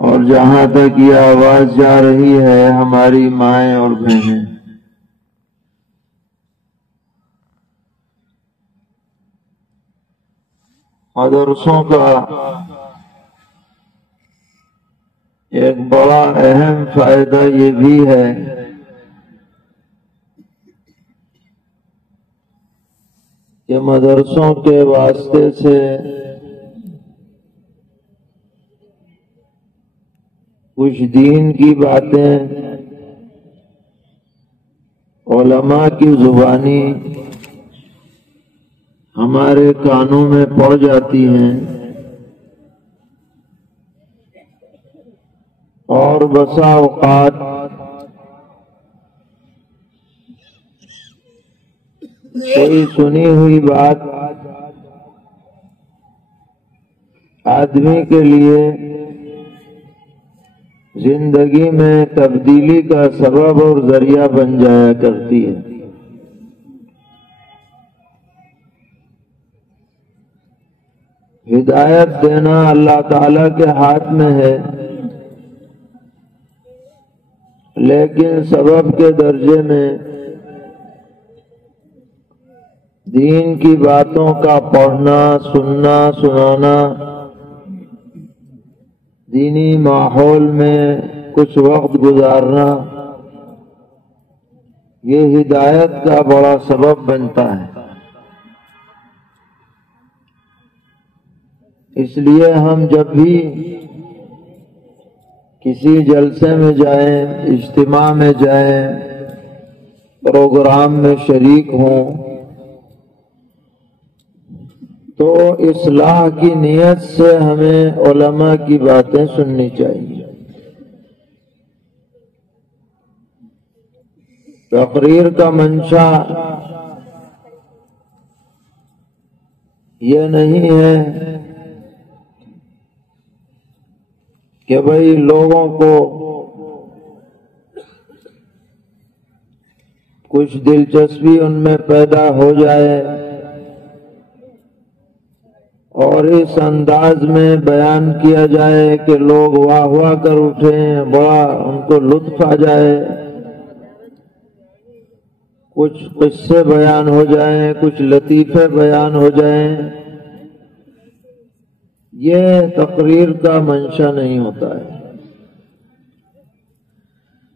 اور جہاں تک یہ آواز جا رہی ہے ہماری مائیں اور بہنیں، مدرسوں کا ایک بڑا اہم فائدہ یہ بھی ہے کہ مدرسوں کے واسطے سے کچھ دین کی باتیں علماء کی زبانی ہمارے کانوں میں پڑ جاتی ہیں، اور بسا اوقات کوئی سنی ہوئی بات آدمی کے لیے زندگی میں تبدیلی کا سبب اور ذریعہ بن جایا کرتی ہے۔ ہدایت دینا اللہ تعالی کے ہاتھ میں ہے، لیکن سبب کے درجے میں دین کی باتوں کا پڑھنا، سننا، سنانا، دینی ماحول میں کچھ وقت گزارنا، یہ ہدایت کا بڑا سبب بنتا ہے۔ اس لیے ہم جب بھی کسی جلسے میں جائیں، اجتماع میں جائیں، پروگرام میں شریک ہوں، تو اصلاح کی نیت سے ہمیں علماء کی باتیں سننی چاہیے۔ تقریر کا منشا یہ نہیں ہے کہ بھئی لوگوں کو کچھ دلچسپی ان میں پیدا ہو جائے اور اس انداز میں بیان کیا جائے کہ لوگ واہ واہ کر اٹھیں، بڑا ان کو لطف آ جائے، کچھ قصے بیان ہو جائیں، کچھ لطیفے بیان ہو جائیں۔ یہ تقریر کا منشا نہیں ہوتا ہے،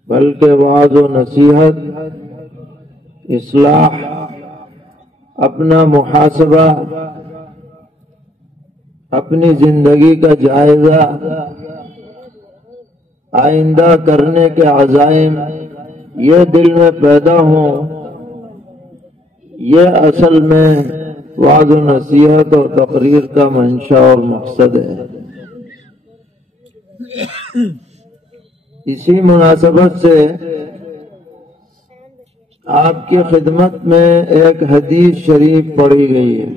بلکہ وعظ و نصیحت، اصلاح، اپنا محاسبہ، اپنی زندگی کا جائزہ، آئندہ کرنے کے عزائم یہ دل میں پیدا ہوں، یہ اصل میں وعظ و نصیحت اور تقریر کا منشا اور مقصد ہے۔ اسی مناسبت سے آپ کی خدمت میں ایک حدیث شریف پڑھی گئی ہے،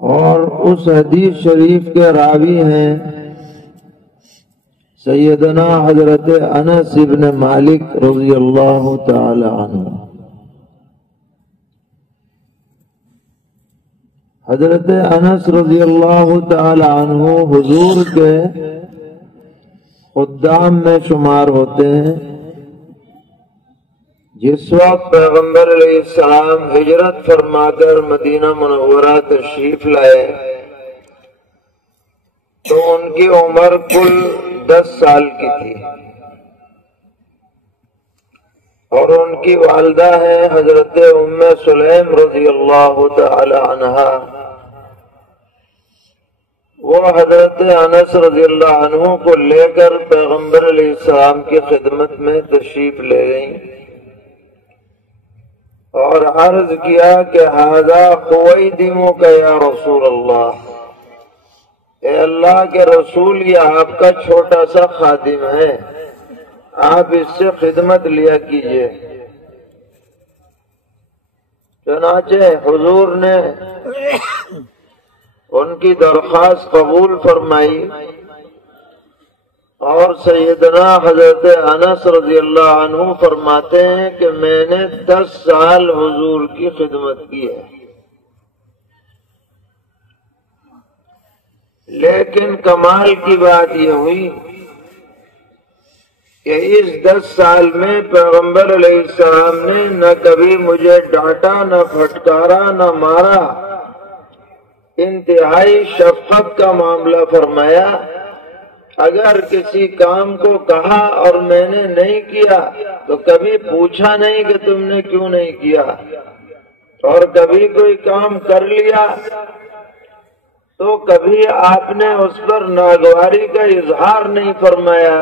اور اس حدیث شریف کے راوی ہیں سیدنا حضرت انس بن مالک رضی اللہ تعالی عنہ۔ حضرت انس رضی اللہ تعالی عنہ حضور کے خدام میں شمار ہوتے ہیں۔ جس وقت پیغمبر علیہ السلام ہجرت فرما کر مدینہ منورہ تشریف لائے تو ان کی عمر کل 10 سال کی تھی، اور ان کی والدہ ہیں حضرت ام سلیم رضی اللہ تعالی عنہا۔ وہ حضرت انس رضی اللہ عنہ کو لے کر پیغمبر علیہ السلام کی خدمت میں تشریف لے گئیں اور عرض کیا کہ ھذا خویدمک یا رسول اللہ، اے اللہ کے رسول، یہ آپ کا چھوٹا سا خادم ہے، آپ اس سے خدمت لیا کیجئے۔ چنانچہ حضور نے ان کی درخواست قبول فرمائی اور سیدنا حضرت انس رضی اللہ عنہ فرماتے ہیں کہ میں نے 10 سال حضور کی خدمت کی ہے، لیکن کمال کی بات یہ ہوئی کہ اس 10 سال میں پیغمبر علیہ السلام نے نہ کبھی مجھے ڈانٹا، نہ پھٹکارا، نہ مارا، انتہائی شفقت کا معاملہ فرمایا۔ اگر کسی کام کو کہا اور میں نے نہیں کیا تو کبھی پوچھا نہیں کہ تم نے کیوں نہیں کیا، اور کبھی کوئی کام کر لیا تو کبھی آپ نے اس پر ناگواری کا اظہار نہیں فرمایا۔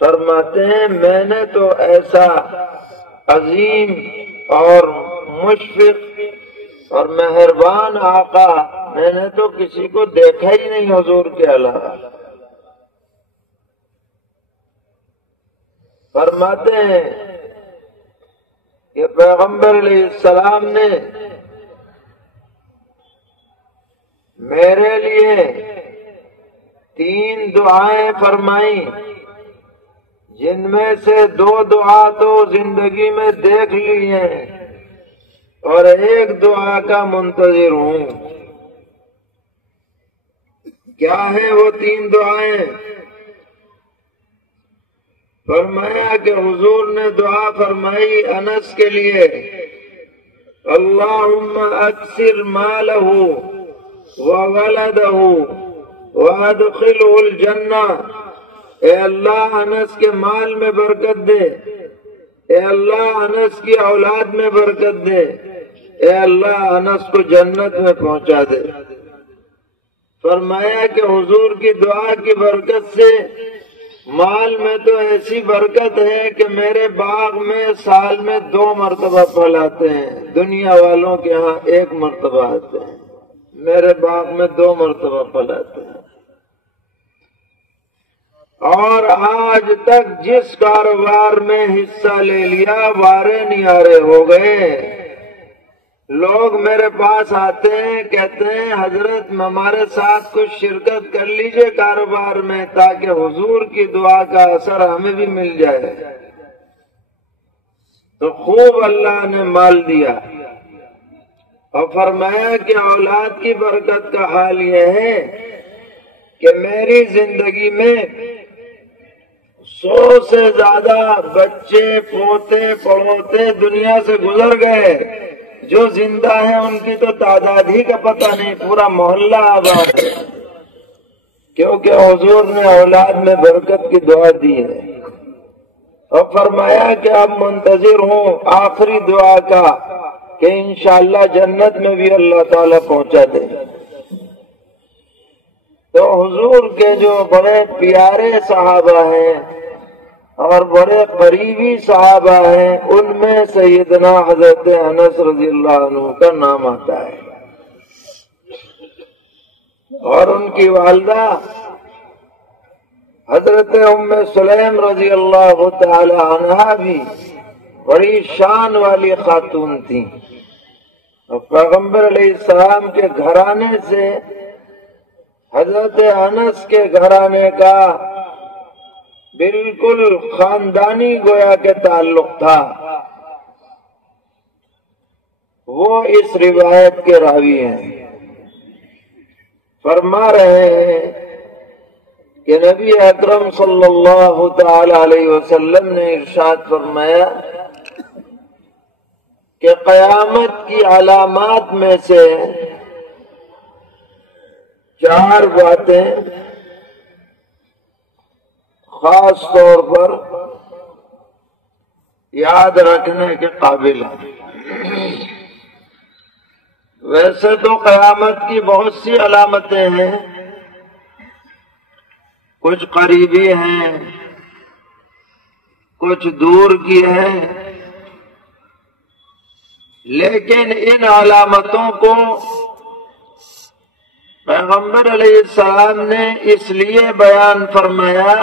فرماتے ہیں میں نے تو ایسا عظیم اور مشفق اور مہربان آقا میں نے تو کسی کو دیکھا ہی نہیں حضور کے علاوہ۔ فرماتے ہیں کہ پیغمبر علیہ السلام نے میرے لیے 3 دعائیں فرمائیں، جن میں سے 2 دعا تو زندگی میں دیکھ لی ہیں اور 1 دعا کا منتظر ہوں۔ کیا ہے وہ 3 دعائیں؟ فرمایا کہ حضور نے دعا فرمائی انس کے لیے، اللہم اکثر مالہ وولدہ وادخلہ الجنہ، اے اللہ انس کے مال میں برکت دے، اے اللہ انس کی اولاد میں برکت دے، اے اللہ انس کو جنت میں پہنچا دے۔ فرمایا کہ حضور کی دعا کی برکت سے مال میں تو ایسی برکت ہے کہ میرے باغ میں سال میں 2 مرتبہ پھل آتے ہیں، دنیا والوں کے ہاں 1 مرتبہ آتے ہیں، میرے باغ میں 2 مرتبہ پھل آتے ہیں۔ اور آج تک جس کاروبار میں حصہ لے لیا وارے نیارے ہو گئے۔ لوگ میرے پاس آتے ہیں، کہتے ہیں حضرت ہمارے ساتھ کچھ شرکت کر لیجئے کاروبار میں تاکہ حضور کی دعا کا اثر ہمیں بھی مل جائے۔ تو خوب اللہ نے مال دیا اور فرمایا کہ اولاد کی برکت کا حال یہ ہے کہ میری زندگی میں 100 سے زیادہ بچے پوتے پڑوتے دنیا سے گزر گئے، جو زندہ ہیں ان کی تو تعداد ہی کا پتہ نہیں، پورا محلہ آباد ہے، کیونکہ حضور نے اولاد میں برکت کی دعا دی ہے۔ اور فرمایا کہ اب منتظر ہوں آخری دعا کا کہ انشاءاللہ جنت میں بھی اللہ تعالیٰ پہنچا دے۔ تو حضور کے جو بڑے پیارے صحابہ ہیں اور بڑے قریبی صحابہ ہیں، ان میں سیدنا حضرت انس رضی اللہ عنہ کا نام آتا ہے، اور ان کی والدہ حضرت ام سلیم رضی اللہ تعالی عنہا بھی بڑی شان والی خاتون تھیں، اور پیغمبر علیہ السلام کے گھرانے سے حضرت انس کے گھرانے کا بالکل خاندانی گویا کے تعلق تھا۔ وہ اس روایت کے راوی ہیں، فرما رہے ہیں کہ نبی اکرم صلی اللہ تعالی علیہ وسلم نے ارشاد فرمایا کہ قیامت کی علامات میں سے 4 باتیں خاص طور پر یاد رکھنے کے قابل ہیں۔ ویسے تو قیامت کی بہت سی علامتیں ہیں، کچھ قریبی ہیں، کچھ دور کی ہیں، لیکن ان علامتوں کو پیغمبر علیہ السلام نے اس لیے بیان فرمایا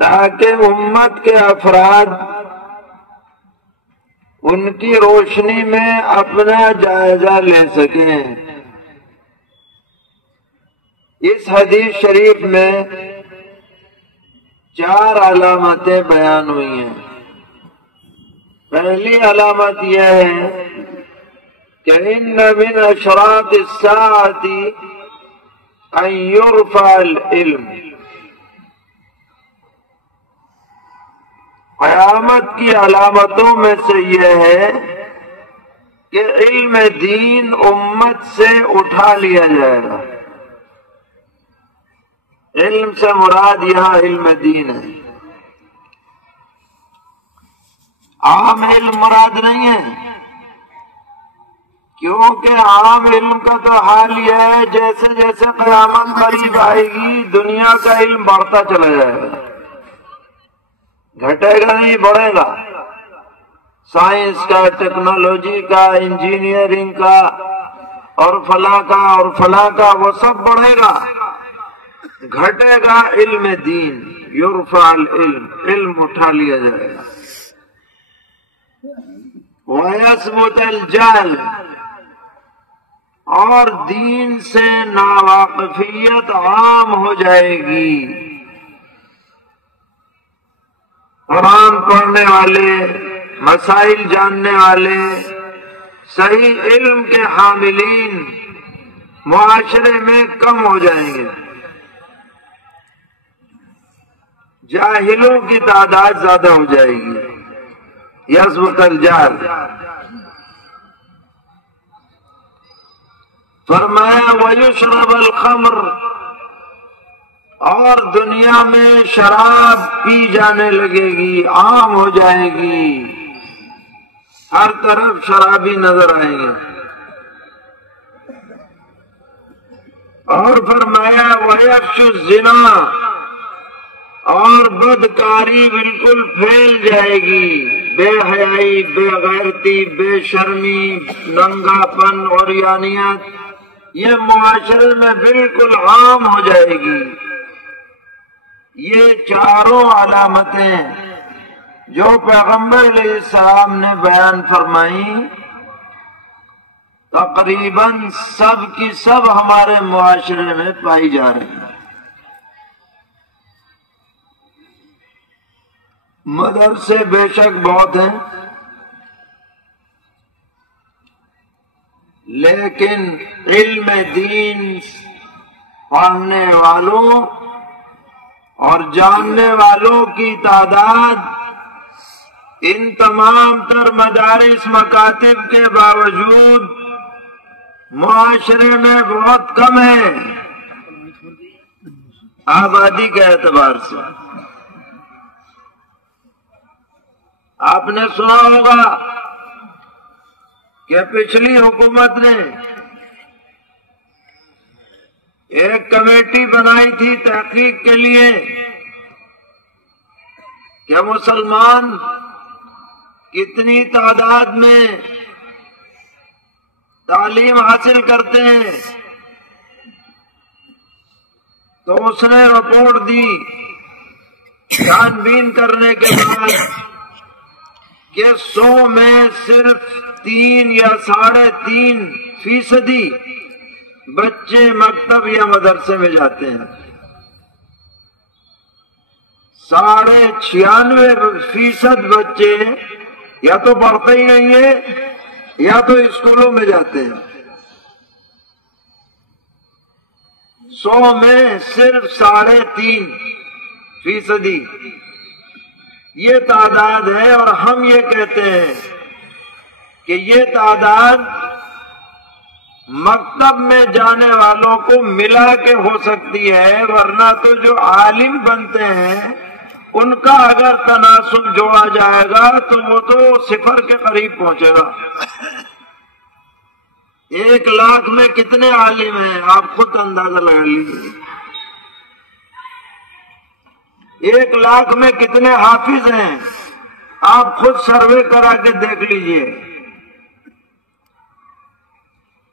تاکہ امت کے افراد ان کی روشنی میں اپنا جائزہ لے سکیں۔ اس حدیث شریف میں 4 علامتیں بیان ہوئی ہیں۔ پہلی علامت یہ ہے کہ ان من اشراط الساعۃ ان یرفع العلم، قیامت کی علامتوں میں سے یہ ہے کہ علم دین امت سے اٹھا لیا جائے گا۔ علم سے مراد یہاں علم دین ہے، عام علم مراد نہیں ہے، کیونکہ عام علم کا تو حال یہ ہے جیسے جیسے قیامت قریب آئے گی دنیا کا علم بڑھتا چلا جائے گا، گھٹے گا نہیں بڑھے گا۔ سائنس کا، ٹیکنالوجی کا، انجینئرنگ کا اور فلاں کا وہ سب بڑھے گا، گھٹے گا علم دین، یرفع العلم، علم اٹھا لیا جائے گا۔ وَيَثْبُتَ الْجَهْلُ، اور دین سے ناواقفیت عام ہو جائے گی۔ قرآن پڑھنے والے، مسائل جاننے والے، صحیح علم کے حاملین معاشرے میں کم ہو جائیں گے، جاہلوں کی تعداد زیادہ ہو جائے گی۔ یثبت الجہل، فرمایا وَيُشْرَبَ الْخَمْرُ، اور دنیا میں شراب پی جانے لگے گی، عام ہو جائے گی، ہر طرف شرابی نظر آئیں گے۔ اور فرمایا وَيَفْشُ الزِّنَا، اور بدکاری بالکل پھیل جائے گی، بے حیائی، بے غیرتی، بے شرمی، ننگا پن، عریانیت، یہ معاشرے میں بالکل عام ہو جائے گی۔ یہ چاروں علامتیں جو پیغمبر علیہ السلام نے بیان فرمائی، تقریباً سب کی سب ہمارے معاشرے میں پائی جا رہی ہیں۔ مدرسے بے شک بہت ہیں، لیکن علم دین پڑھنے والوں اور جاننے والوں کی تعداد ان تمام تر مدارس مکاتب کے باوجود معاشرے میں بہت کم ہے، آبادی کے اعتبار سے۔ آپ نے سنا ہوگا کہ پچھلی حکومت نے ایک کمیٹی بنائی تھی تحقیق کے لیے کہ مسلمان کتنی تعداد میں تعلیم حاصل کرتے ہیں، تو اس نے رپورٹ دی چھان بین کرنے کے بعد کہ 100 میں صرف 3 یا 3.5% بچے مکتب یا مدرسے میں جاتے ہیں، 96.5% بچے یا تو پڑھتے ہی نہیں ہیں یا تو اسکولوں میں جاتے ہیں۔ 100 میں صرف 3.5% یہ تعداد ہے، اور ہم یہ کہتے ہیں کہ یہ تعداد مکتب میں جانے والوں کو ملا کے ہو سکتی ہے، ورنہ تو جو عالم بنتے ہیں ان کا اگر تناسب جوڑا جائے گا تو وہ تو 0 کے قریب پہنچے گا۔ 1 لاکھ میں کتنے عالم ہیں آپ خود اندازہ لگا لیجیے، 1 لاکھ میں کتنے حافظ ہیں آپ خود سروے کرا کے دیکھ لیجئے۔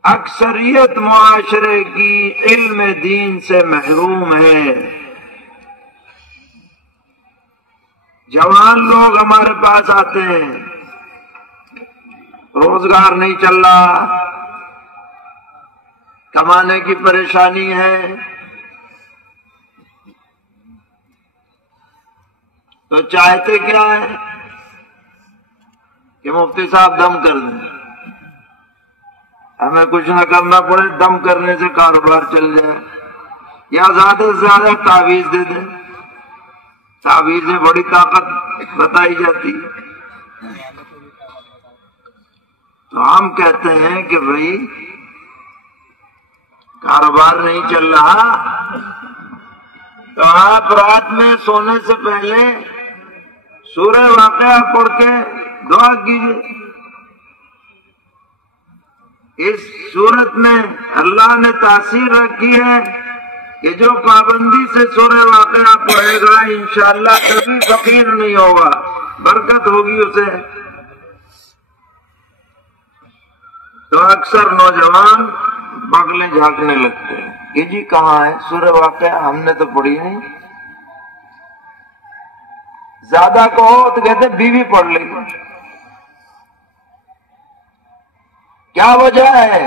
اکثریت معاشرے کی علم دین سے محروم ہے۔ جوان لوگ ہمارے پاس آتے ہیں، روزگار نہیں چل رہا، کمانے کی پریشانی ہے، تو چاہتے کیا ہے کہ مفتی صاحب دم کر دیں، ہمیں کچھ نہ کرنا پڑے، دم کرنے سے کاروبار چل جائے، یا زیادہ سے زیادہ تعویذ دے دیں۔ تعویذ میں بڑی طاقت بتائی جاتی ہے۔ تو ہم کہتے ہیں کہ بھائی کاروبار نہیں چل رہا تو آپ رات میں سونے سے پہلے سورہ واقعہ پڑھ کے دعا کیجیے۔ اس صورت میں اللہ نے تاثیر رکھی ہے کہ جو پابندی سے سورہ واقعہ پڑھے گا انشاءاللہ کبھی فقیر نہیں ہوگا، برکت ہوگی اسے۔ تو اکثر نوجوان بغلیں جھانکنے لگتے ہیں کہ جی کہاں ہے سورہ واقعہ، ہم نے تو پڑھی نہیں۔ زیادہ کہو تو کہتے بیوی پڑھ لے گی۔ کیا وجہ ہے؟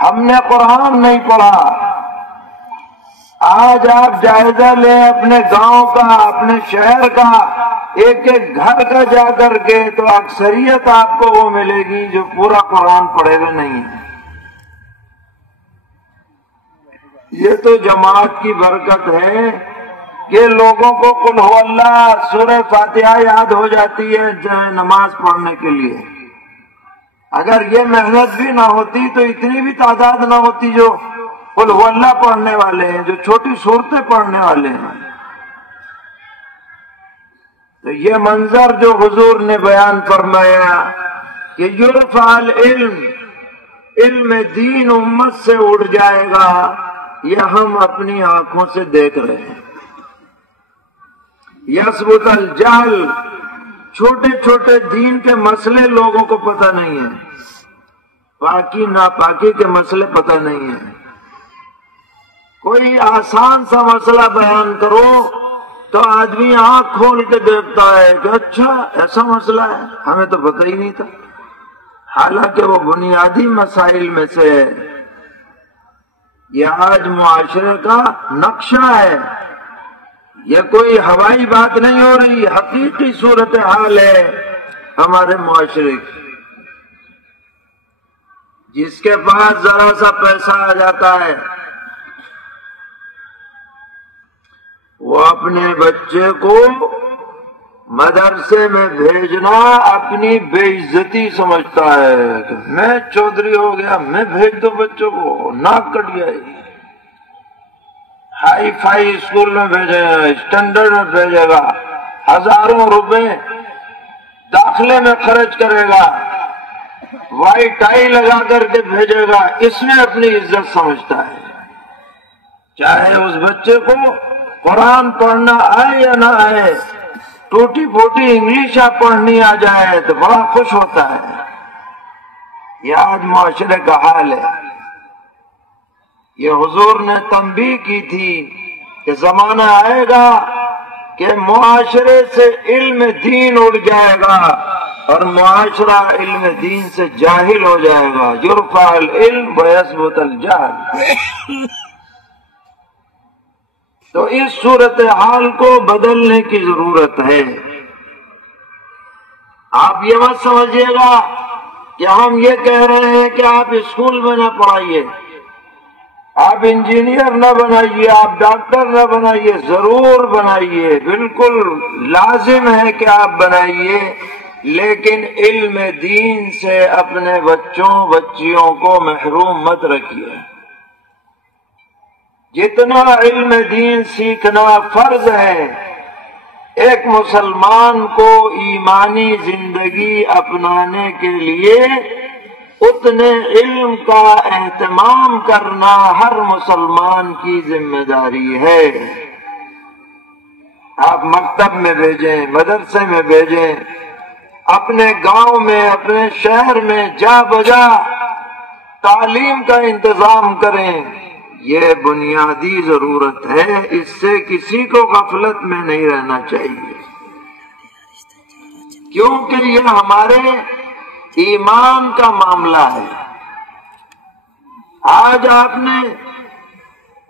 ہم نے قرآن نہیں پڑھا۔ آج آپ جائزہ لیں اپنے گاؤں کا، اپنے شہر کا، ایک ایک گھر کا جا کر کے، تو اکثریت آپ کو وہ ملے گی جو پورا قرآن پڑھے ہوئے نہیں ہے۔ یہ تو جماعت کی برکت ہے کہ لوگوں کو قل ہو اللہ سورہ فاتحہ یاد ہو جاتی ہے نماز پڑھنے کے لیے۔ اگر یہ محنت بھی نہ ہوتی تو اتنی بھی تعداد نہ ہوتی جو قل ہو اللہ پڑھنے والے ہیں، جو چھوٹی صورتیں پڑھنے والے ہیں۔ تو یہ منظر جو حضور نے بیان فرمایا کہ یرفع العلم، علم دین امت سے اڑ جائے گا، یہ ہم اپنی آنکھوں سے دیکھ رہے ہیں۔ یثبت الجہل، چھوٹے چھوٹے دین کے مسئلے لوگوں کو پتہ نہیں ہے، پاکی ناپاکی کے مسئلے پتہ نہیں ہیں۔ کوئی آسان سا مسئلہ بیان کرو تو آدمی آنکھ کھول کے دیکھتا ہے کہ اچھا ایسا مسئلہ ہے، ہمیں تو پتہ ہی نہیں تھا، حالانکہ وہ بنیادی مسائل میں سے ہے۔ یہ آج معاشرے کا نقشہ ہے، یہ کوئی ہوائی بات نہیں ہو رہی، حقیقی صورتحال ہے ہمارے معاشرے کی۔ جس کے پاس ذرا سا پیسہ آ جاتا ہے وہ اپنے بچے کو مدرسے میں بھیجنا اپنی بے عزتی سمجھتا ہے کہ میں چودھری ہو گیا، میں بھیج دو بچوں کو، ناک کٹ جائے گی۔ ہائی فائی اسکول میں بھیجے گا، اسٹینڈرڈ میں بھیجے گا، ہزاروں روپے داخلے میں خرچ کرے گا، وائی ٹائی لگا کر کے بھیجے گا، اس میں اپنی عزت سمجھتا ہے۔ چاہے اس بچے کو قرآن پڑھنا آئے یا نہ آئے، ٹوٹی پھوٹی انگلش پڑھنی آ جائے تو بڑا خوش ہوتا ہے۔ یہ آج معاشرے کا حال ہے۔ یہ حضور نے تنبیہ کی تھی کہ زمانہ آئے گا کہ معاشرے سے علم دین اڑ جائے گا اور معاشرہ علم دین سے جاہل ہو جائے گا۔ یرفع العلم ویثبت الجہل۔ تو اس صورتحال کو بدلنے کی ضرورت ہے۔ آپ یہ مت سمجھیے گا کہ ہم یہ کہہ رہے ہیں کہ آپ اسکول میں نہ پڑھائیے، آپ انجینئر نہ بنائیے، آپ ڈاکٹر نہ بنائیے، ضرور بنائیے، بالکل لازم ہے کہ آپ بنائیے، لیکن علم دین سے اپنے بچوں بچیوں کو محروم مت رکھیے۔ جتنا علم دین سیکھنا فرض ہے ایک مسلمان کو ایمانی زندگی اپنانے کے لیے، اتنے علم کا اہتمام کرنا ہر مسلمان کی ذمہ داری ہے۔ آپ مکتب میں بھیجیں، مدرسے میں بھیجیں، اپنے گاؤں میں، اپنے شہر میں جا بجا تعلیم کا انتظام کریں۔ یہ بنیادی ضرورت ہے، اس سے کسی کو غفلت میں نہیں رہنا چاہیے، کیونکہ یہ ہمارے ایمان کا معاملہ ہے۔ آج آپ نے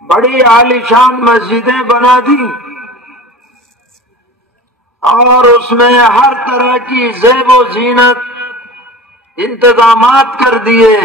بڑی عالیشان مسجدیں بنا دی، اور اس میں ہر طرح کی زیب و زینت انتظامات کر دیے.